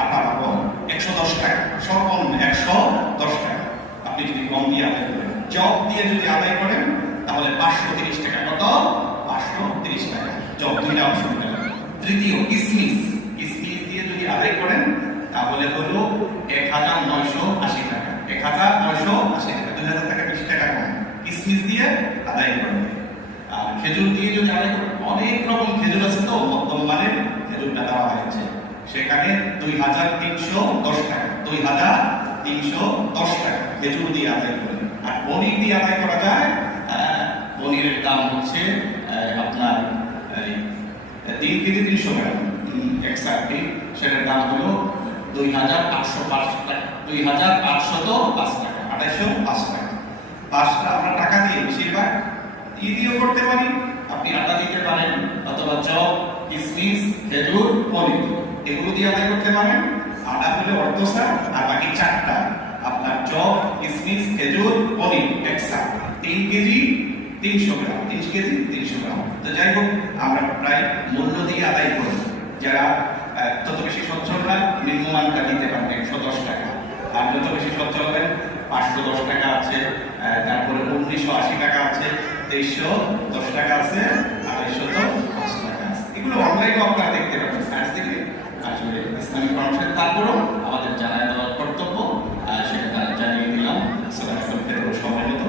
আটা পাবো 110 টাকা, সর্বনিম্ন 110 টাকা। আপনি যদি কম দিয়ে আদায় করেন, জব দিয়ে যদি আদায় করেন তাহলে 530 টাকা। কত? 530 টাকা। জব দুইটা অপশন দেবেন। তৃতীয় কিসমিস, কিসমিস দিয়ে যদি আদায় করেন তাহলে হলো 1980 টাকা। 1980 টাকা, 2000 টাকা 20 টাকা কম কিসমিস দিয়ে আদায় করেন। আর খেজুর দিয়ে যদি আদায় করেন, অনেক রকম খেজুর আছে তো, মধ্যম মানের খেজুরটা দেওয়া হয়েছে, সেখানে 2310 টাকা। 2310 টাকা খেজুর দিয়ে আদায় করেন। আর পনির দিয়ে আদায় করা যায়, পনিরের দাম হচ্ছে আপনার 3 কেজি 300 গ্রাম এক্সাক্টলি, সেটার দাম হলো 2805 টাকা। 2805 টাকা, 2805 টাকা। পাঁচটা আমরা টাকা দিয়ে বেশিরভাগ দিয়েও করতে পারি। আপনি আটা দিতে পারেন, অথবা চপ, কিসমিস, খেজুর, পনির এগুলো দিয়ে আদায় করতে পারেন। আটা হলে অর্ধসা, আর বাকি চারটা আপনার চপ, কিসমিস, খেজুর, পনির এক্সাক্ট 3 কেজি 300 গ্রাম। 3 কেজি 300 গ্রাম। তো যাই হোক, আমরা প্রায় মূল্য দিয়ে আদায় করি। যারা যত বেশি সচ্ছল না, নিম্নমানটা দিতে পারেন 110 টাকা। আর যত বেশি সচ্ছল হবেন 510 টাকা আছে, তারপরে 1980 টাকা আছে, 2310 টাকা আছে, 2850 টাকা আছে। এগুলো অনলাইনে আপনারা দেখতে পাবেন, সার্চ দিলে আসলে ইসলামিক ফাউন্ডেশন। তারপরেও আমাদের জানায় দেওয়ার কর্তব্য, সেটা জানিয়ে দিলাম। সময় মতো